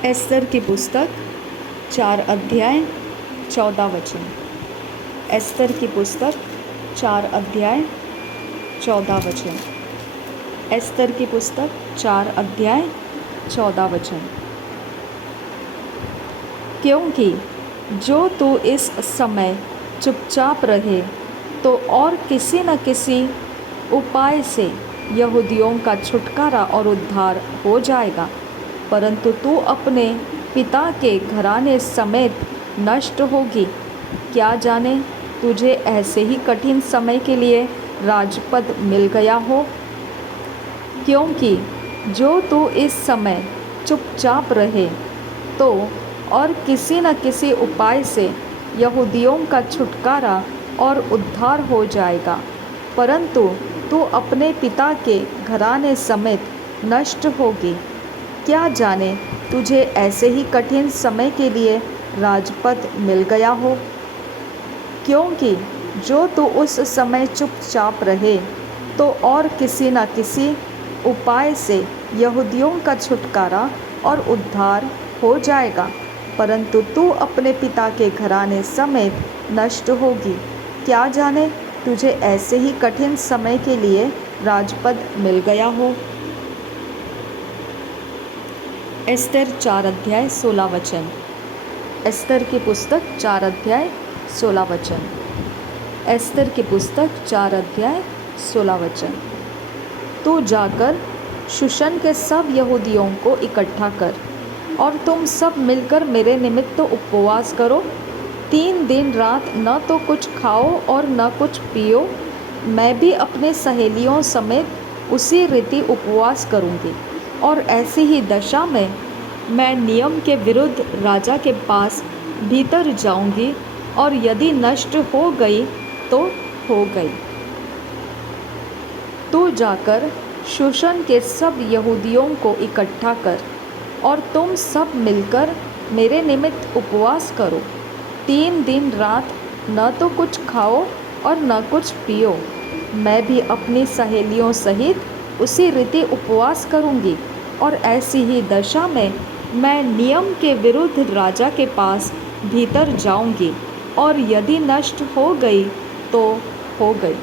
एस्तर की पुस्तक 4 अध्याय 14 वचन। एस्तर की पुस्तक 4 अध्याय 14 वचन। एस्तर की पुस्तक 4 अध्याय 14 वचन। क्योंकि जो तू इस समय चुपचाप रहे तो और किसी न किसी उपाय से यहूदियों का छुटकारा और उद्धार हो जाएगा, परंतु तू अपने पिता के घराने समेत नष्ट होगी। क्या जाने तुझे ऐसे ही कठिन समय के लिए राजपद मिल गया हो। क्योंकि जो तू इस समय चुपचाप रहे तो और किसी न किसी उपाय से यहूदियों का छुटकारा और उद्धार हो जाएगा, परंतु तू अपने पिता के घराने समेत नष्ट होगी। क्या जाने तुझे ऐसे ही कठिन समय के लिए राजपद मिल गया हो। क्योंकि जो तू उस समय चुपचाप रहे तो और किसी न किसी उपाय से यहूदियों का छुटकारा और उद्धार हो जाएगा, परंतु तू अपने पिता के घराने समेत नष्ट होगी। क्या जाने तुझे ऐसे ही कठिन समय के लिए राजपद मिल गया हो। एस्तर 4 अध्याय 16 वचन। एस्तर की पुस्तक 4 अध्याय 16 वचन। एस्तर की पुस्तक 4 अध्याय 16 वचन। तू जाकर शूशन के सब यहूदियों को इकट्ठा कर और तुम सब मिलकर मेरे निमित्त उपवास करो। 3 दिन रात न तो कुछ खाओ और न कुछ पियो। मैं भी अपने सहेलियों समेत उसी रीति उपवास करूँगी, और ऐसी ही दशा में मैं नियम के विरुद्ध राजा के पास भीतर जाऊंगी, और यदि नष्ट हो गई तो हो गई। तू जाकर शूशन के सब यहूदियों को इकट्ठा कर और तुम सब मिलकर मेरे निमित्त उपवास करो। 3 दिन रात न तो कुछ खाओ और न कुछ पियो। मैं भी अपनी सहेलियों सहित उसी रीति उपवास करूंगी, और ऐसी ही दशा में मैं नियम के विरुद्ध राजा के पास भीतर जाऊंगी, और यदि नष्ट हो गई तो हो गई।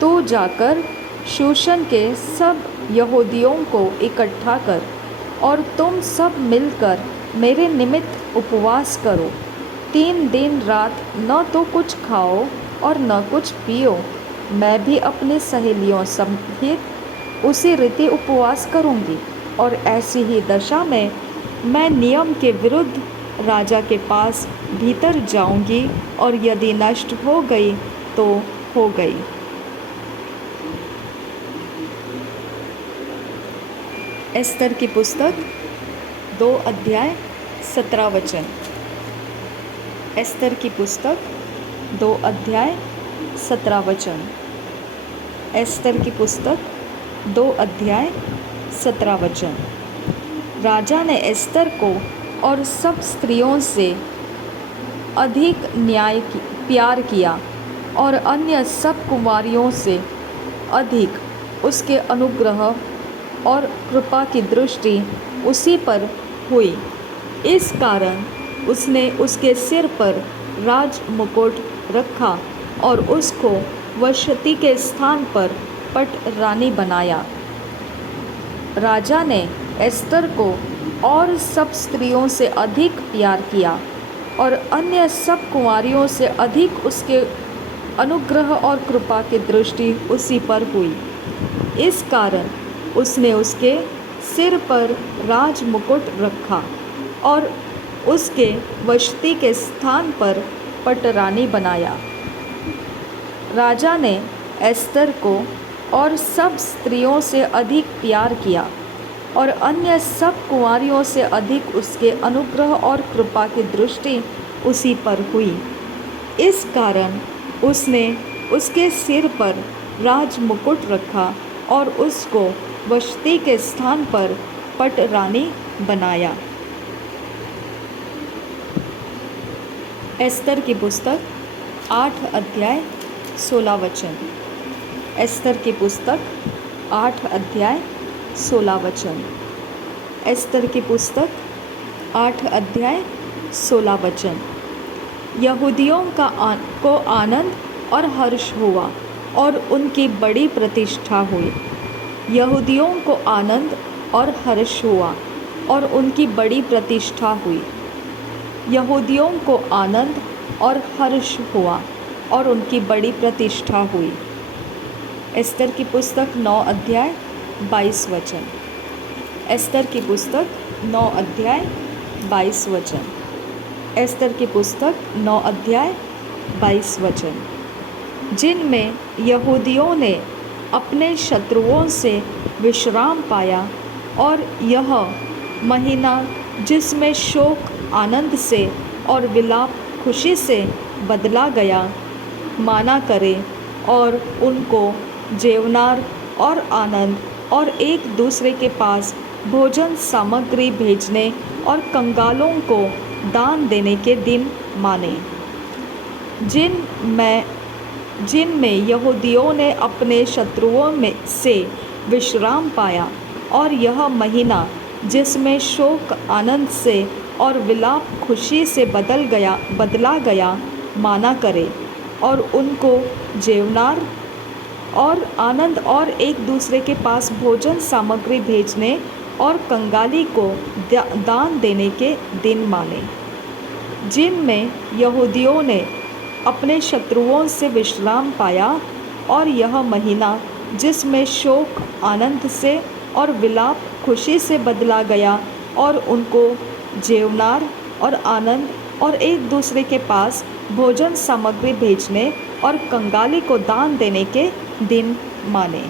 तू जाकर शूशन के सब यहूदियों को इकट्ठा कर और तुम सब मिलकर मेरे निमित्त उपवास करो। 3 दिन रात न तो कुछ खाओ और न कुछ पियो। मैं भी अपनी सहेलियों सहित उसी रीति उपवास करूंगी, और ऐसी ही दशा में मैं नियम के विरुद्ध राजा के पास भीतर जाऊंगी, और यदि नष्ट हो गई तो हो गई। एस्तर की पुस्तक 2 अध्याय 17 वचन। एस्तर की पुस्तक 2 अध्याय 17 वचन। एस्तर की पुस्तक 2 अध्याय 17 वचन। राजा ने एस्तर को और सब स्त्रियों से अधिक प्यार किया, और अन्य सब कुमारियों से अधिक उसके अनुग्रह और कृपा की दृष्टि उसी पर हुई। इस कारण उसने उसके सिर पर राज मुकुट रखा और उसको वशती के स्थान पर पट रानी बनाया। राजा ने एस्तर को और सब स्त्रियों से अधिक प्यार किया, और अन्य सब कुमारियों से अधिक उसके अनुग्रह और कृपा की दृष्टि उसी पर हुई। इस कारण उसने उसके सिर पर राज मुकुट रखा और उसके वशती के स्थान पर पटरानी बनाया। राजा ने एस्तर को और सब स्त्रियों से अधिक प्यार किया, और अन्य सब कुंवारियों से अधिक उसके अनुग्रह और कृपा की दृष्टि उसी पर हुई। इस कारण उसने उसके सिर पर राज मुकुट रखा और उसको वशती के स्थान पर पटरानी बनाया। एस्तर की पुस्तक 8 अध्याय 16 वचन। एस्तर की पुस्तक 8 अध्याय 16 वचन। एस्तर की पुस्तक 8 अध्याय 16 वचन। यहूदियों को आनंद और हर्ष हुआ और उनकी बड़ी प्रतिष्ठा हुई। यहूदियों को आनंद और हर्ष हुआ और उनकी बड़ी प्रतिष्ठा हुई। यहूदियों को आनंद और हर्ष हुआ और उनकी बड़ी प्रतिष्ठा हुई। एस्तर की पुस्तक 9 अध्याय 22 वचन। एस्तर की पुस्तक 9 अध्याय 22 वचन। एस्तर की पुस्तक 9 अध्याय 22 वचन। जिनमें यहूदियों ने अपने शत्रुओं से विश्राम पाया और यह महीना जिसमें शोक आनंद से और विलाप खुशी से बदला गया माना करें और उनको जेवनार और आनंद और एक दूसरे के पास भोजन सामग्री भेजने और कंगालों को दान देने के दिन माने। जिनमें यहूदियों ने अपने शत्रुओं में से विश्राम पाया और यह महीना जिसमें शोक आनंद से और विलाप खुशी से बदला गया माना करे और उनको जेवनार और आनंद और एक दूसरे के पास भोजन सामग्री भेजने और कंगाली को दान देने के दिन माने। जिनमें यहूदियों ने अपने शत्रुओं से विश्राम पाया और यह महीना जिसमें शोक आनंद से और विलाप खुशी से बदला गया और उनको जेवनार और आनंद और एक दूसरे के पास भोजन सामग्री भेजने और कंगाली को दान देने के दिन माने।